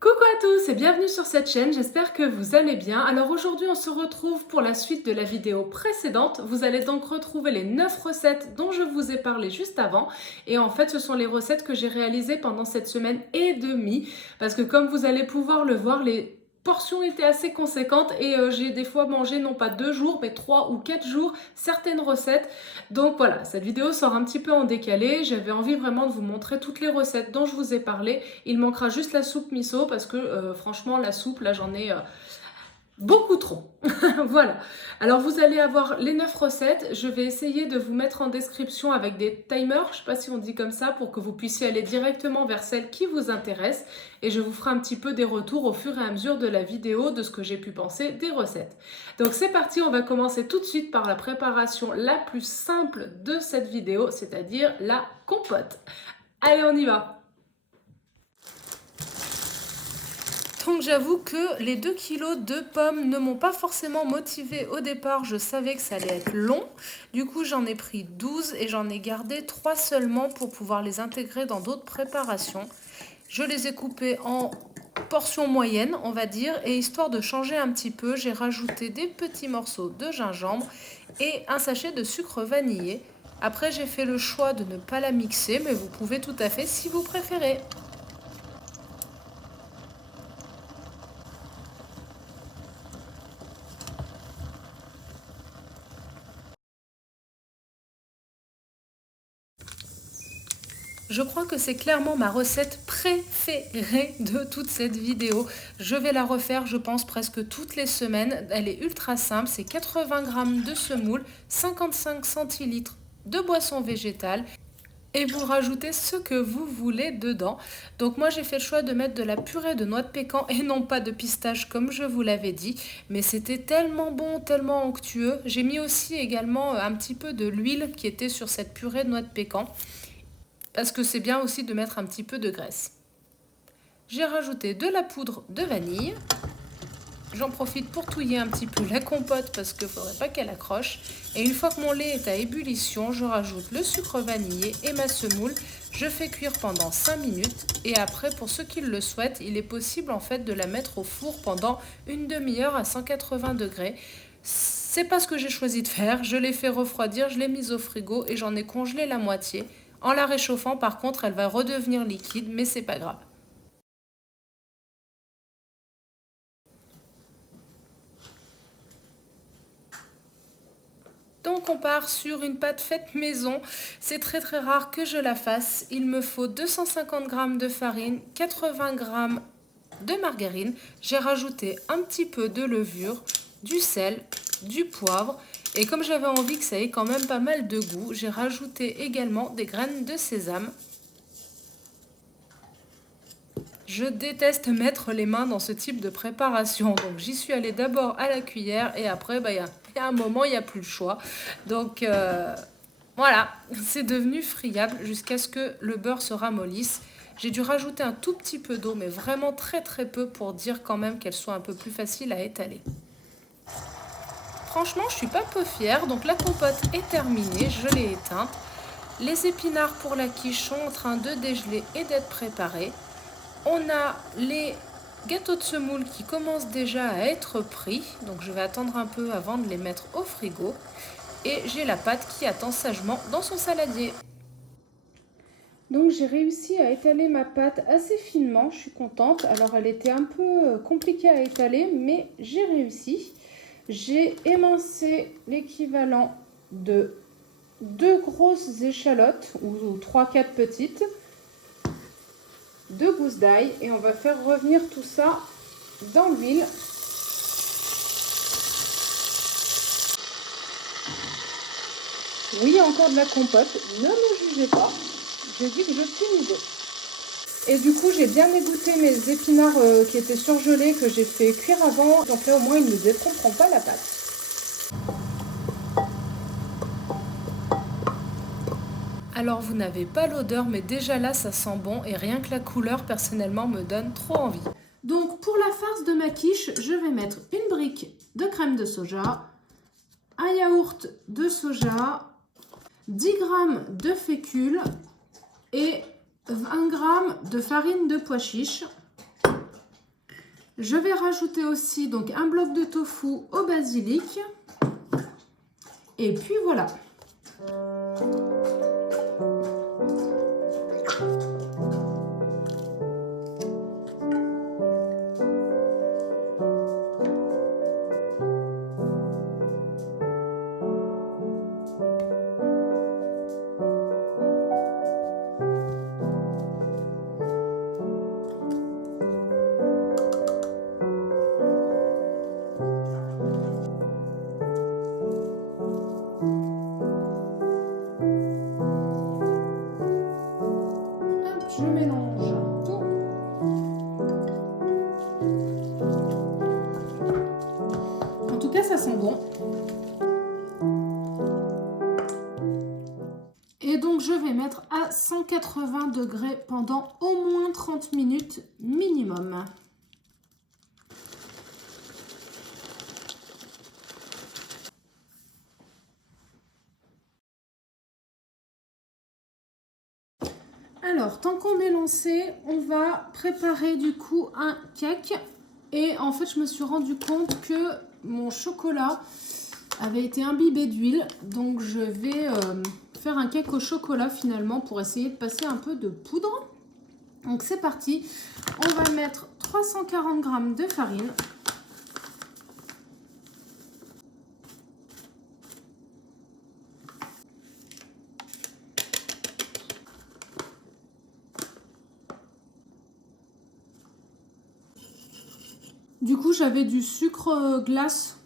Coucou à tous et bienvenue sur cette chaîne, j'espère que vous allez bien. Alors aujourd'hui on se retrouve pour la suite de la vidéo précédente. Vous allez donc retrouver les 9 recettes dont je vous ai parlé juste avant. Et en fait ce sont les recettes que j'ai réalisées pendant cette semaine et demie. Parce que comme vous allez pouvoir le voir, les portions étaient assez conséquentes et j'ai des fois mangé non pas 2 jours mais 3 ou 4 jours certaines recettes. Donc voilà, cette vidéo sort un petit peu en décalé. J'avais envie vraiment de vous montrer toutes les recettes dont je vous ai parlé. Il manquera juste la soupe miso parce que franchement la soupe là j'en ai beaucoup trop. Voilà. Alors vous allez avoir les 9 recettes. Je vais essayer de vous mettre en description avec des timers, je ne sais pas si on dit comme ça, pour que vous puissiez aller directement vers celles qui vous intéressent. Et je vous ferai un petit peu des retours au fur et à mesure de la vidéo de ce que j'ai pu penser des recettes. Donc c'est parti, on va commencer tout de suite par la préparation la plus simple de cette vidéo, c'est-à-dire la compote. Allez, on y va! Donc j'avoue que les 2 kilos de pommes ne m'ont pas forcément motivée au départ, je savais que ça allait être long. Du coup j'en ai pris 12 et j'en ai gardé 3 seulement pour pouvoir les intégrer dans d'autres préparations. Je les ai coupées en portions moyennes on va dire et histoire de changer un petit peu, j'ai rajouté des petits morceaux de gingembre et un sachet de sucre vanillé. Après j'ai fait le choix de ne pas la mixer mais vous pouvez tout à fait si vous préférez. Je crois que c'est clairement ma recette préférée de toute cette vidéo. Je vais la refaire, je pense, presque toutes les semaines. Elle est ultra simple, c'est 80 g de semoule, 55 centilitres de boisson végétale. Et vous rajoutez ce que vous voulez dedans. Donc moi j'ai fait le choix de mettre de la purée de noix de pécan et non pas de pistache comme je vous l'avais dit. Mais c'était tellement bon, tellement onctueux. J'ai mis aussi également un petit peu de l'huile qui était sur cette purée de noix de pécan. Parce que c'est bien aussi de mettre un petit peu de graisse. J'ai rajouté de la poudre de vanille. J'en profite pour touiller un petit peu la compote parce qu'il ne faudrait pas qu'elle accroche. Et une fois que mon lait est à ébullition, je rajoute le sucre vanillé et ma semoule. Je fais cuire pendant 5 minutes et après, pour ceux qui le souhaitent, il est possible en fait de la mettre au four pendant une demi-heure à 180 degrés. C'est pas ce que j'ai choisi de faire, je l'ai fait refroidir, je l'ai mise au frigo et j'en ai congelé la moitié. En la réchauffant, par contre, elle va redevenir liquide, mais c'est pas grave. Donc on part sur une pâte faite maison. C'est très rare que je la fasse. Il me faut 250 g de farine, 80 g de margarine. J'ai rajouté un petit peu de levure, du sel, du poivre. Et comme j'avais envie que ça ait quand même pas mal de goût, j'ai rajouté également des graines de sésame. Je déteste mettre les mains dans ce type de préparation. Donc j'y suis allée d'abord à la cuillère et après, il y a un moment, il n'y a plus le choix. Donc voilà, c'est devenu friable jusqu'à ce que le beurre se ramollisse. J'ai dû rajouter un tout petit peu d'eau, mais vraiment très peu pour dire quand même qu'elle soit un peu plus facile à étaler. Franchement, je suis pas peu fière. Donc la compote est terminée, je l'ai éteinte. Les épinards pour la quiche sont en train de dégeler et d'être préparés. On a les gâteaux de semoule qui commencent déjà à être pris. Donc je vais attendre un peu avant de les mettre au frigo. Et j'ai la pâte qui attend sagement dans son saladier. Donc j'ai réussi à étaler ma pâte assez finement, je suis contente. Alors elle était un peu compliquée à étaler, mais j'ai réussi. J'ai émincé l'équivalent de 2 grosses échalotes, ou 3-4 petites, 2 gousses d'ail, et on va faire revenir tout ça dans l'huile. Oui, encore de la compote, ne me jugez pas, j'ai dit que je suis nouveau. Et du coup, j'ai bien égoutté mes épinards qui étaient surgelés, que j'ai fait cuire avant. Donc là, au moins, ils ne détromperont pas la pâte. Alors, vous n'avez pas l'odeur, mais déjà là, ça sent bon. Et rien que la couleur, personnellement, me donne trop envie. Donc, pour la farce de ma quiche, je vais mettre une brique de crème de soja, un yaourt de soja, 10 g de fécule et 20 g de farine de pois chiche. Je vais rajouter aussi donc un bloc de tofu au basilic. Et puis voilà. Je mélange tout. En tout cas, ça sent bon. Et donc, je vais mettre à 180 degrés pendant au moins 30 minutes minimum. Alors, tant qu'on est lancé, on va préparer du coup un cake. Et en fait, je me suis rendu compte que mon chocolat avait été imbibé d'huile. Donc, je vais faire un cake au chocolat finalement pour essayer de passer un peu de poudre. Donc, c'est parti. On va mettre 340 g de farine. Du coup, j'avais du sucre glace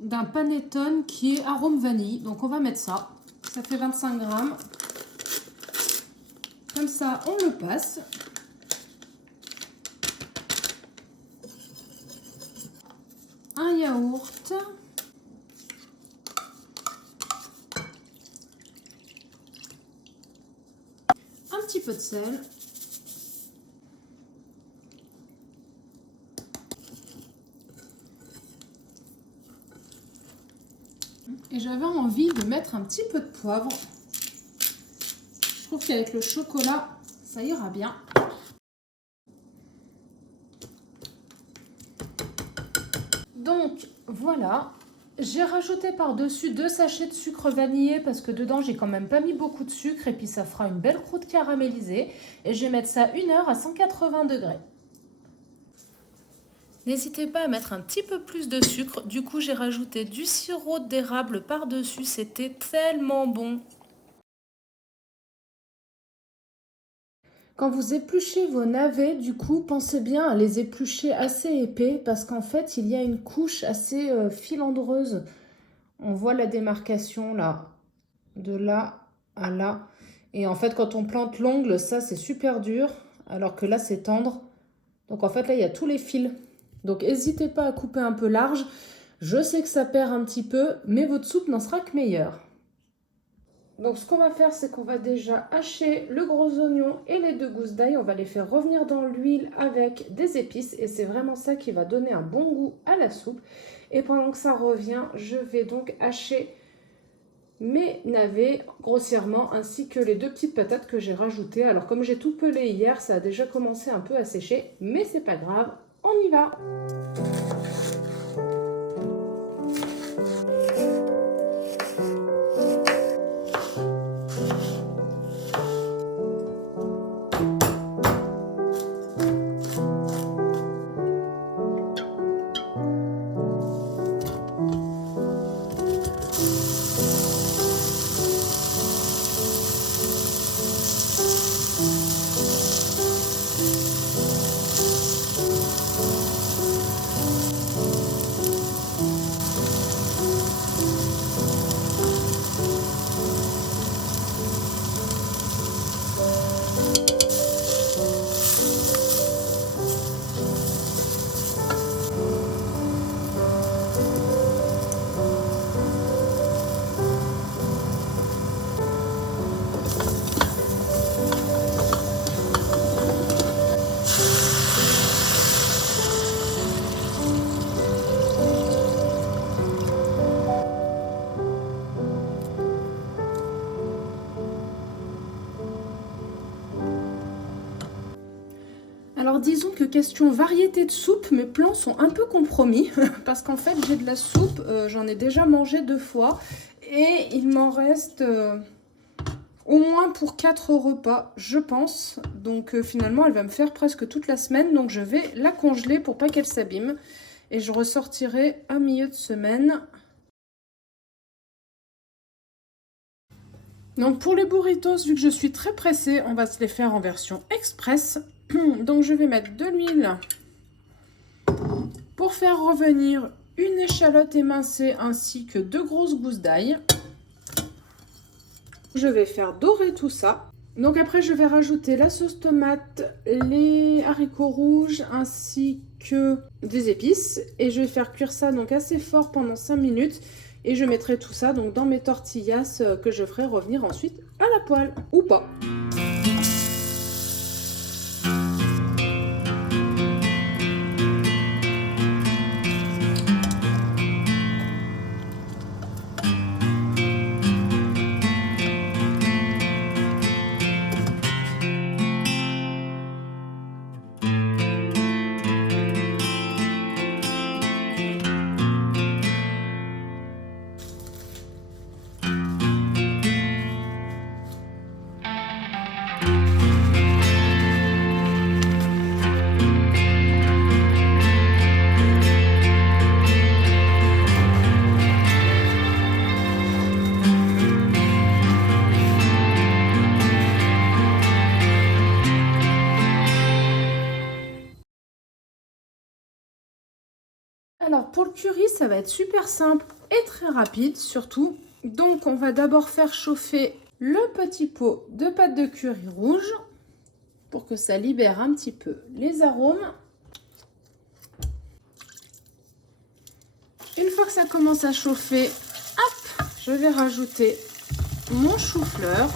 d'un panettone qui est arôme vanille. Donc, on va mettre ça. Ça fait 25 grammes. Comme ça, on le passe. Un yaourt. Un petit peu de sel. Et j'avais envie de mettre un petit peu de poivre. Je trouve qu'avec le chocolat, ça ira bien. Donc voilà, j'ai rajouté par-dessus 2 sachets de sucre vanillé parce que dedans j'ai quand même pas mis beaucoup de sucre et puis ça fera une belle croûte caramélisée. Et je vais mettre ça 1 heure à 180 degrés. N'hésitez pas à mettre un petit peu plus de sucre. Du coup, j'ai rajouté du sirop d'érable par-dessus. C'était tellement bon. Quand vous épluchez vos navets, du coup, pensez bien à les éplucher assez épais parce qu'en fait, il y a une couche assez filandreuse. On voit la démarcation là, de là à là. Et en fait, quand on plante l'ongle, ça, c'est super dur, alors que là, c'est tendre. Donc en fait, là, il y a tous les fils. Donc, n'hésitez pas à couper un peu large. Je sais que ça perd un petit peu, mais votre soupe n'en sera que meilleure. Donc, ce qu'on va faire, c'est qu'on va déjà hacher le gros oignon et les 2 gousses d'ail. On va les faire revenir dans l'huile avec des épices. Et c'est vraiment ça qui va donner un bon goût à la soupe. Et pendant que ça revient, je vais donc hacher mes navets grossièrement, ainsi que les 2 petites patates que j'ai rajoutées. Alors, comme j'ai tout pelé hier, ça a déjà commencé un peu à sécher, mais c'est pas grave. On y va! Alors disons que question variété de soupe, mes plans sont un peu compromis parce qu'en fait j'ai de la soupe, j'en ai déjà mangé 2 fois et il m'en reste au moins pour 4 repas je pense. Donc finalement elle va me faire presque toute la semaine, donc je vais la congeler pour pas qu'elle s'abîme et je ressortirai à milieu de semaine. Donc pour les burritos, vu que je suis très pressée, on va se les faire en version express. Donc je vais mettre de l'huile pour faire revenir une échalote émincée ainsi que 2 grosses gousses d'ail. Je vais faire dorer tout ça. Donc après je vais rajouter la sauce tomate, les haricots rouges ainsi que des épices. Et je vais faire cuire ça donc assez fort pendant 5 minutes. Et je mettrai tout ça donc dans mes tortillas que je ferai revenir ensuite à la poêle ou pas. Alors pour le curry, ça va être super simple et très rapide surtout. Donc on va d'abord faire chauffer le petit pot de pâte de curry rouge pour que ça libère un petit peu les arômes. Une fois que ça commence à chauffer, hop, je vais rajouter mon chou-fleur.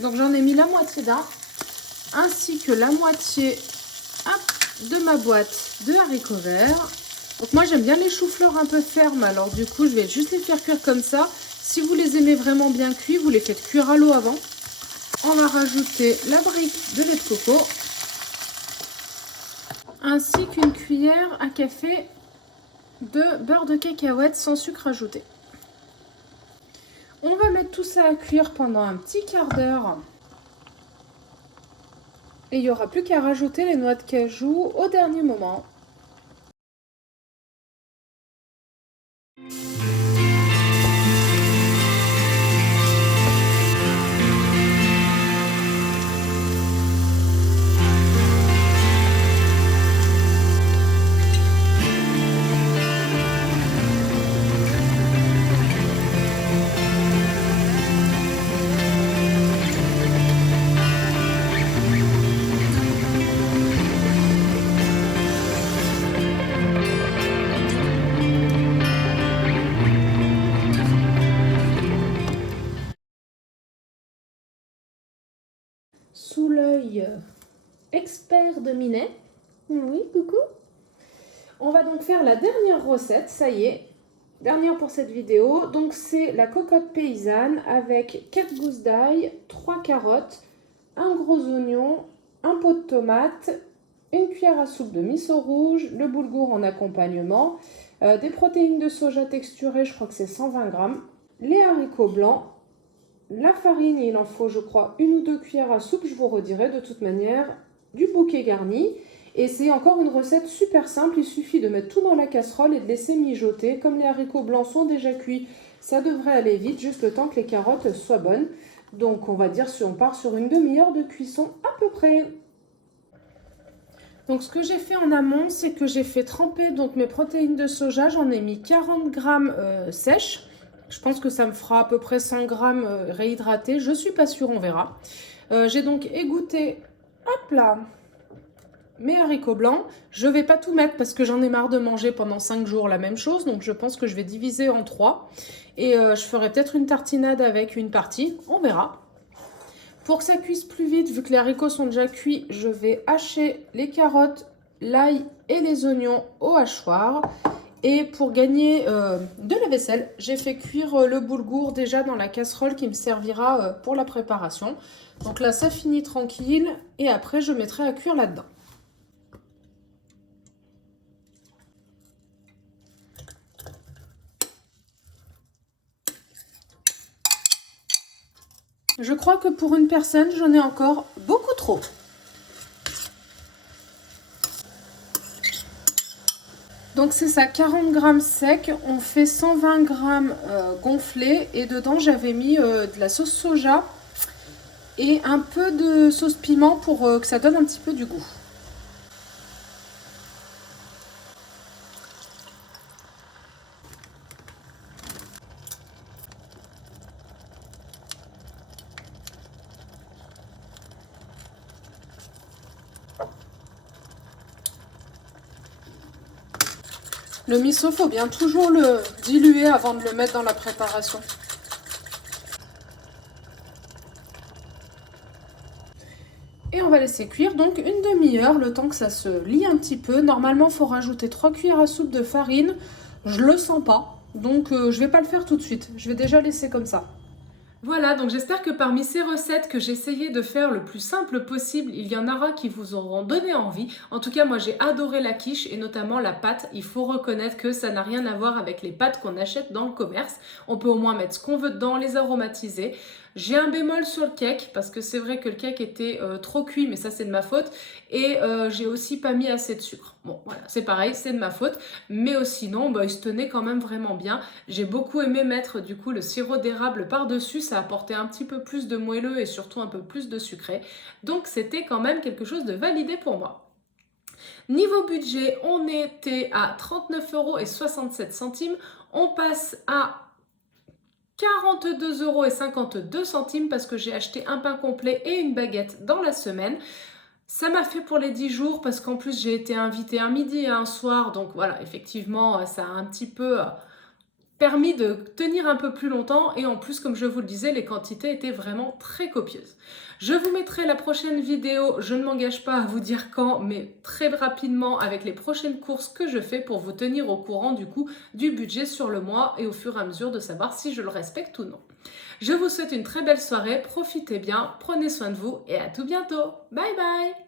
Donc j'en ai mis la moitié d'un, ainsi que la moitié hop, de ma boîte de haricots verts. Donc moi j'aime bien les choux-fleurs un peu fermes, alors du coup je vais juste les faire cuire comme ça. Si vous les aimez vraiment bien cuits, vous les faites cuire à l'eau avant. On va rajouter la brique de lait de coco, ainsi qu'une cuillère à café de beurre de cacahuète sans sucre ajouté. On va mettre tout ça à cuire pendant un petit quart d'heure. Et il n'y aura plus qu'à rajouter les noix de cajou au dernier moment. Sous l'œil expert de Minet. Oui, coucou. On va donc faire la dernière recette, ça y est. Dernière pour cette vidéo. Donc c'est la cocotte paysanne avec 4 gousses d'ail, 3 carottes, un gros oignon, un pot de tomate, une cuillère à soupe de miso rouge, le boulgour en accompagnement, des protéines de soja texturées, je crois que c'est 120 grammes, les haricots blancs, la farine, il en faut je crois 1 ou 2 cuillères à soupe, je vous redirai de toute manière, du bouquet garni. Et c'est encore une recette super simple, il suffit de mettre tout dans la casserole et de laisser mijoter. Comme les haricots blancs sont déjà cuits, ça devrait aller vite, juste le temps que les carottes soient bonnes. Donc on va dire si on part sur une demi-heure de cuisson à peu près. Donc ce que j'ai fait en amont, c'est que j'ai fait tremper donc mes protéines de soja, j'en ai mis 40 grammes sèches. Je pense que ça me fera à peu près 100 grammes réhydratés, je suis pas sûre, on verra. J'ai donc égoutté, hop là, mes haricots blancs. Je vais pas tout mettre parce que j'en ai marre de manger pendant 5 jours la même chose, donc je pense que je vais diviser en 3. Et je ferai peut-être une tartinade avec une partie, on verra. Pour que ça cuise plus vite, vu que les haricots sont déjà cuits, je vais hacher les carottes, l'ail et les oignons au hachoir. Et pour gagner de la vaisselle, j'ai fait cuire le boulgour déjà dans la casserole qui me servira pour la préparation. Donc là, ça finit tranquille et après, je mettrai à cuire là-dedans. Je crois que pour une personne, j'en ai encore beaucoup trop. Donc c'est ça, 40 grammes secs, on fait 120 grammes gonflés et dedans j'avais mis de la sauce soja et un peu de sauce piment pour que ça donne un petit peu du goût. Le miso, faut bien toujours le diluer avant de le mettre dans la préparation. Et on va laisser cuire donc une demi-heure, le temps que ça se lie un petit peu. Normalement, il faut rajouter 3 cuillères à soupe de farine. Je le sens pas, donc je vais pas le faire tout de suite. Je vais déjà laisser comme ça. Voilà, donc j'espère que parmi ces recettes que j'ai essayé de faire le plus simple possible, il y en aura qui vous auront donné envie. En tout cas, moi j'ai adoré la quiche et notamment la pâte. Il faut reconnaître que ça n'a rien à voir avec les pâtes qu'on achète dans le commerce. On peut au moins mettre ce qu'on veut dedans, les aromatiser. J'ai un bémol sur le cake parce que c'est vrai que le cake était trop cuit, mais ça c'est de ma faute. Et j'ai aussi pas mis assez de sucre. Bon, voilà, c'est pareil, c'est de ma faute. Mais sinon, il se tenait quand même vraiment bien. J'ai beaucoup aimé mettre du coup le sirop d'érable par-dessus. Ça apportait un petit peu plus de moelleux et surtout un peu plus de sucré. Donc c'était quand même quelque chose de validé pour moi. Niveau budget, on était à 39,67 €. On passe à 42,52 € parce que j'ai acheté un pain complet et une baguette dans la semaine. Ça m'a fait pour les 10 jours parce qu'en plus j'ai été invitée un midi et un soir. Donc voilà, effectivement, ça a un petit peu permis de tenir un peu plus longtemps et en plus, comme je vous le disais, les quantités étaient vraiment très copieuses. Je vous mettrai la prochaine vidéo, je ne m'engage pas à vous dire quand, mais très rapidement avec les prochaines courses que je fais pour vous tenir au courant du coup du budget sur le mois et au fur et à mesure de savoir si je le respecte ou non. Je vous souhaite une très belle soirée, profitez bien, prenez soin de vous et à tout bientôt. Bye bye!